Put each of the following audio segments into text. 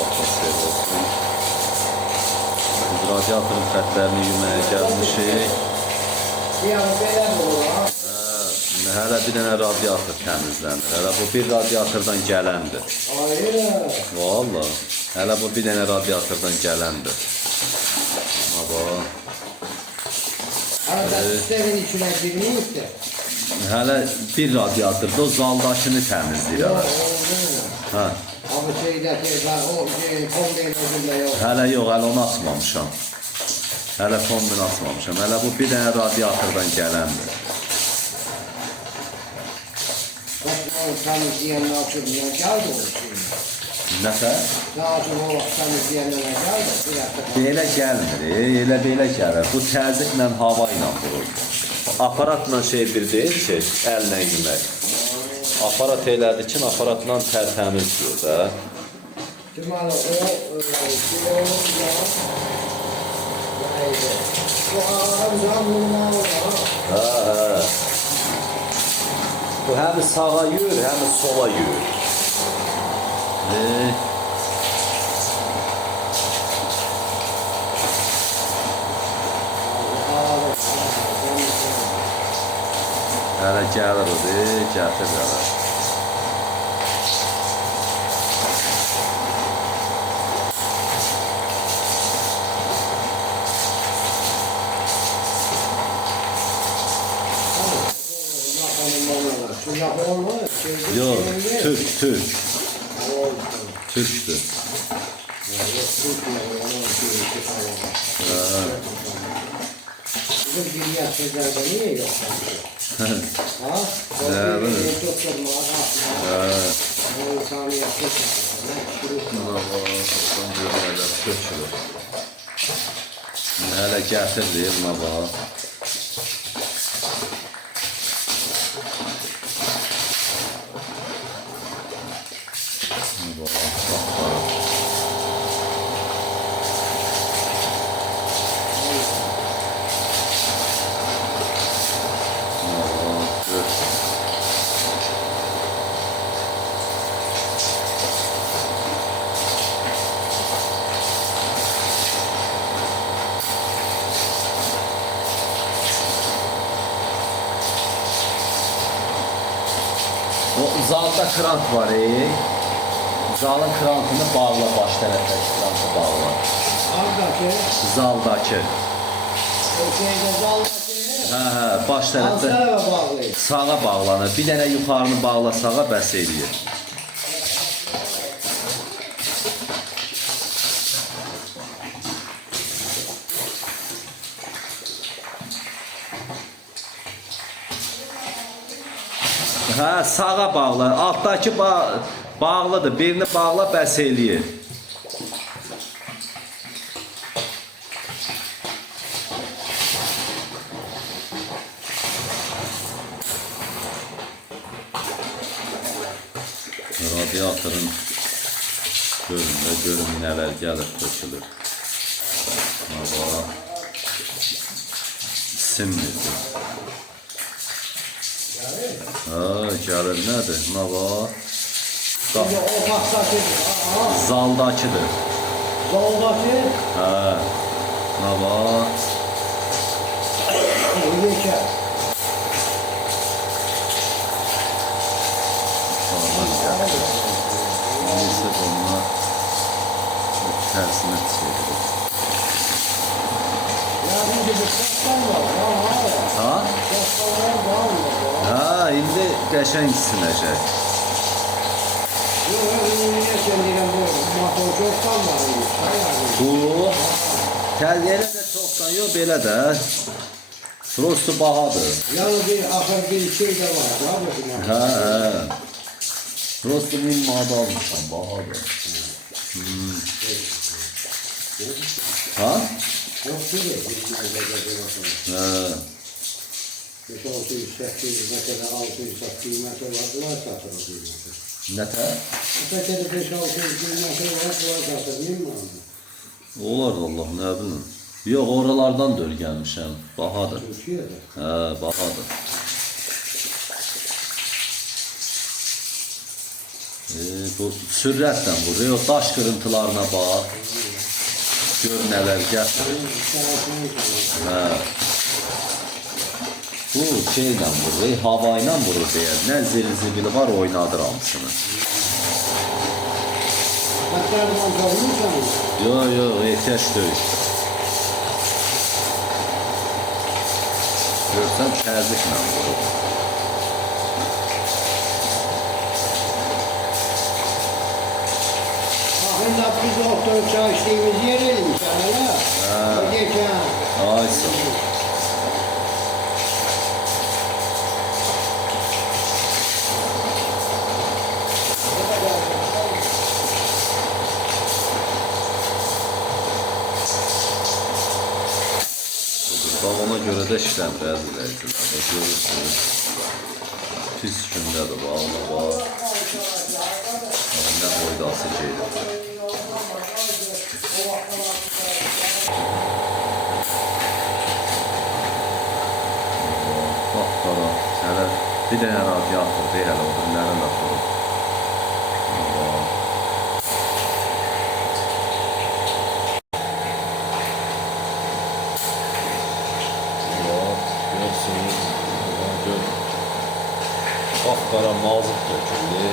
vaxtda xeyir olsun. Biz radiatorun xətlərini yeməyə gəlmişik. Hələ bir dənə radiator təmizlənir. Hələ bu bir radiatordan gələndir. Valla. Hələ bu bir dənə radiatordan gələndir. Hələ bir radiatorda o zaldakını təmizləyir. Hələ yox, hələ onu açmamışam. Hələ kombini açmamışam. Hələ bu bir dənə radiatordan gələndir. Nəfə? Belə gəlmir, elə belə gəlir. Bu təzyiqlə, hava ilə vurur. Aparatla şey bir deyil ki, əllə yemək. Aparat elədi ki, aparatla tərtəmiz diyor da. Bu həm sağa yürür, həm sola yürür. Hələ gəlir o deyil, gətir gəlir. Yok, Türk. Türk'tür. Hələ gətirdi, buna bax. O zalda krank var, zalın krankını bağla, baş tərəfdəki krankı bağla. Zaldakı. Baş tərəfdə sağa bağlanır. Bir dənə yuxarını bağla sağa, bəs eləyir. Sağa bağla. Altdakı bağlıdır. Birini bağla, bəs eləyir. Radiatorun görün nələr gəlir, tökülür. Sinmirdir. Gəlir nədir? Buna bax. Zaldakıdır. Zaldakı? Buna bax. Neyse bunlar tersine çevirir. İndi qəşəng sinəcək. Bu, elə də çoxdan, yox, belə də. Prosto bahadır. Yəni bir axır bir şey də var. Prosto 1000 manat almışam, bahadır. Yox, deyil. 5-600-800 metre, 600 qiymeti var, bunlar satır o qiymeti. Nətə? Ötəkədə 5-600 qiymeti var, bunlar satır, bilmir mi? Olar Allah, nə bilim. Yox, oralardan da gəlmişəm, bahadır. Türkiyədə? Bahadır. Bu sürətlə vuruyor. O daş qırıntılarına bax. Gör nələr gətirir. Hə. Bu şeylə vurur, hava ilə vurur deyə. Nə zil-zibili var oynadır hamısını. Yox, ehtiyac deyil. Görsən təzyiqlə vurur. Ahırda biz oturup çalıştığımız yer elmiş hala. O geçen. Ay sağ ol. Bax ona görə də işləmir əzizləyicilər. Görürsünüz. Pis gündədir bax ona bax. Nə boydası gedir. Bax qara. Hələ bir dənə radiator deyil hələ o birlərin atılır. Qara mazıq döküldü.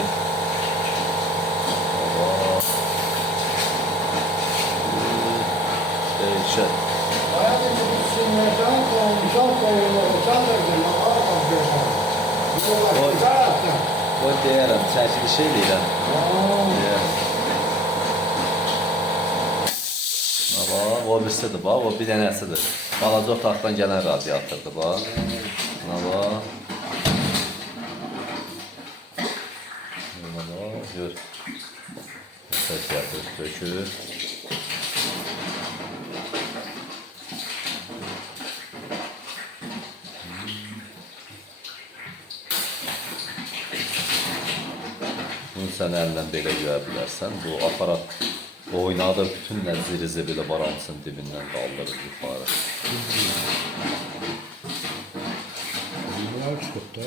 Değişir. O deyərəm, çəkiliş eləyirəm. O birisidir, bax, o bir dənəsidir. Balaca otaqdan gələn radiatordur, bax. Gör. Ses yapır, dökülür. Bunu sən əllə belə görə bilərsən. Bu aparat oynadır, bütün nəzirizi belə var hamısının dibindən qaldırır yuxarı. Bunlar çıxıb da.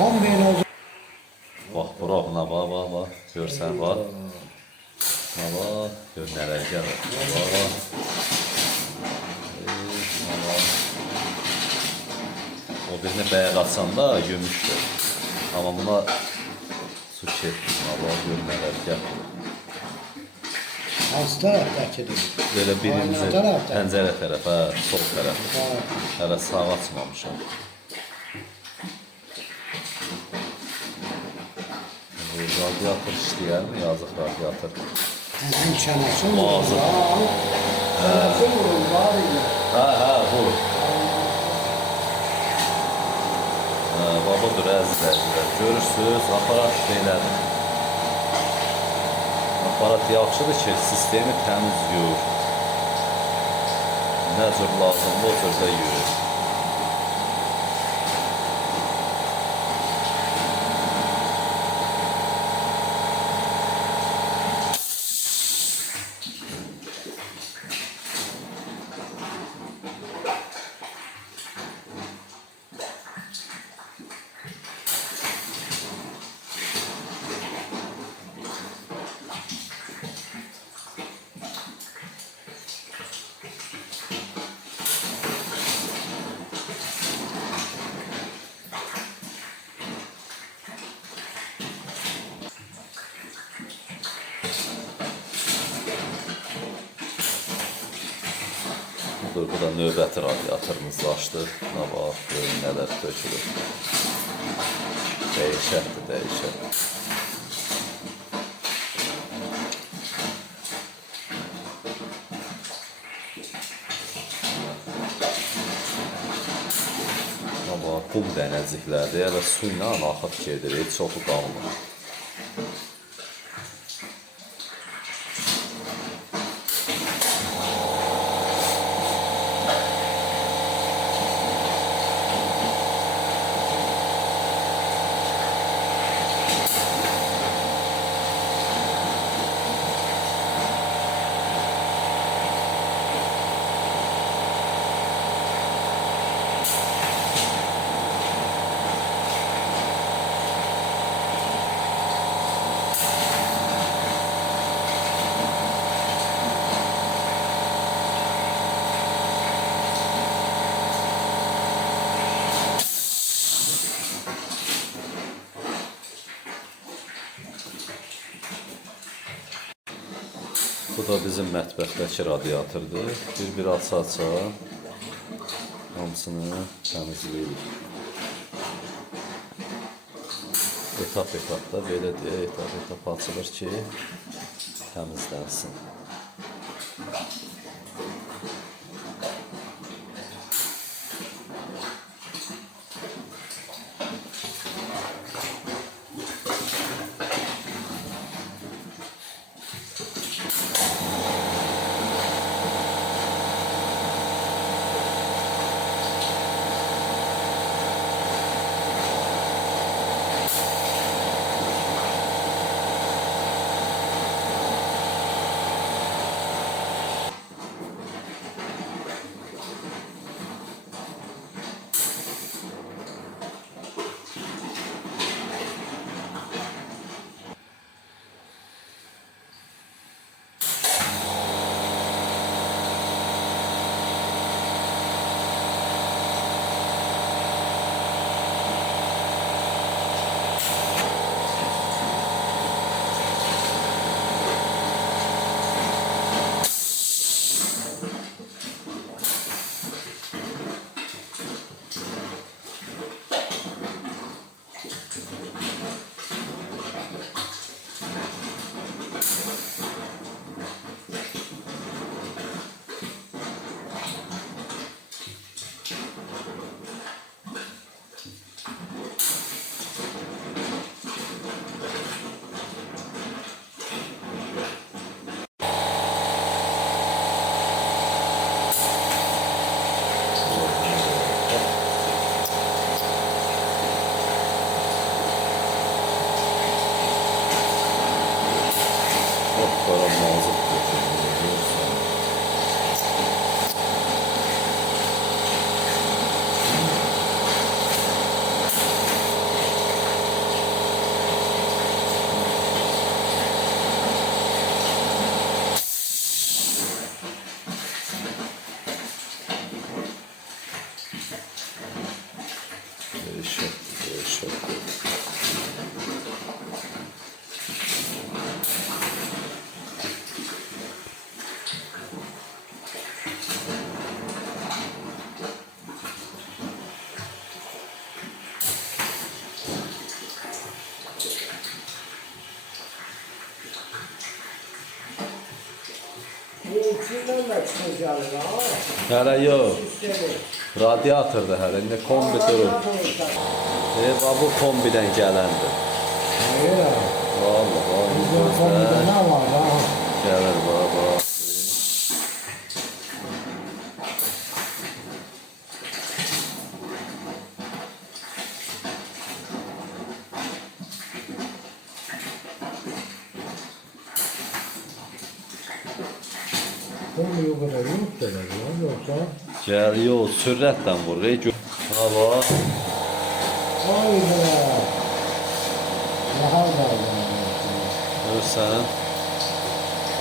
Kombin oldu. Bax, burağına bax, görsən, bax. Bax, gör nələr gəlir. Bax. O birini bəyə qaçanda gümüşdür. Amma buna su çekdir. Bax, gör nələr gəlir. Hansı tərəfdəkidir? Belə birinci tərəfdə? pəncərə tərəfə, sol tərəf. Hələ sağa açmamışam. Radiator işləyər mi? Yazıq radiator. Həzin çənəsi mi? Lazım. Çənəsi vurur, var idi. Hə, vurur. Babadır, əzizlər. Görürsünüz, aparat belədir. Aparat yaxşıdır ki, sistemi təmiz yuyur. Nə cür lazımdır, o cürdə yuyur. Dur, bu da növbəti radiatorımızı açdıq. Buna bax, görün nələr dökülür. Dəyişəkdir, dəyişək. Buna bax, qum dənəciklərdir. Hələ su ilə axıb gedir, heç çoxu qalmır. Bu da bizim mətbəxdəki radiatordur. Bir aça-aça hamısını təmizləyirik. Etap-etapda belə deyə etap-etap açılır ki, təmizlənsin. İçinden de çıkacağız ha. Hələ yox. Sistemi. Radiatordur hələ. İndi kombi durur. Bu kombidən gələndir. Hayır ha. Vallahi Bizim konuda ne var ha? gəlir baba. Konu o kadar yok dedi lan yoksa. Gəliyor, sürətlə vurur. Hava. Vay be. Daha da Görürsən.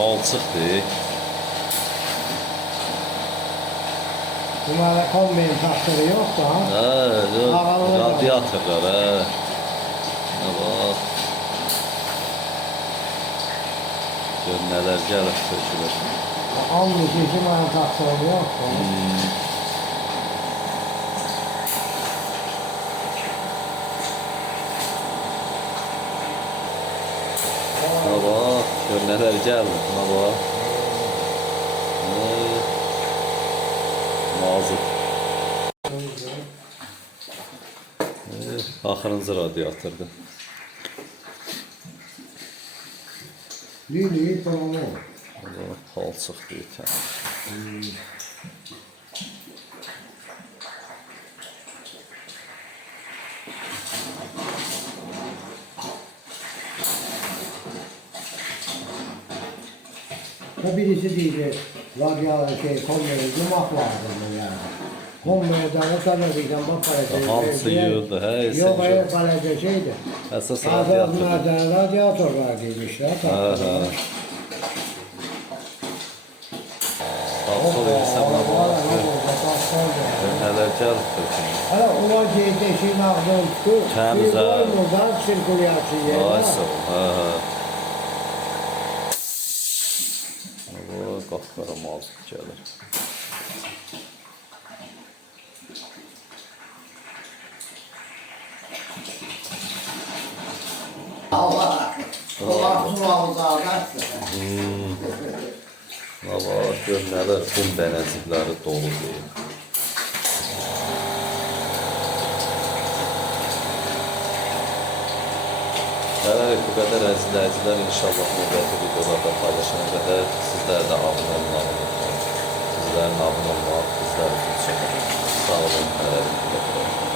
Alçıqdır. bunlara kombin taktırı yok da ha. Radiatorlar. Bak. Gör nələr gəlib tökülür. Almış iki bana taktırı yok da. Bak, gör nələr gəlib. Bak. Nazik. Axırıncı radiatordur. Lili tamam. Palçıq deyir tə. O birisi diyecek, radyalar kombini yumak vardı mı yani? Kombiniden o tane diyeceğim bak kalite. Hamısı yığıldı, hə, Yok sen hayır kalite şeydi. Əsas radiator. Bunlardan radyatörler demişler. Qalxır insan baba. Nələr gəlib tökülür. Hala ulan deşiğin ağzını tut. Təmiz ha. Bir boyundan sirkülyasyon yerine. Ay sağ ol. O qapqara mazut gəlir. Allah. Allah muhafızadasın. Hava gör nələr kum dənəcikləri dolu deyil. Hələlik bu qədər əzizləyicilər, inşallah növbəti videolarda paylaşana qədər sizlər də abunə olmalı. Sizlərin abunə olmaq bizlər üçün çox. Sağ olun, hələlik bu qədər.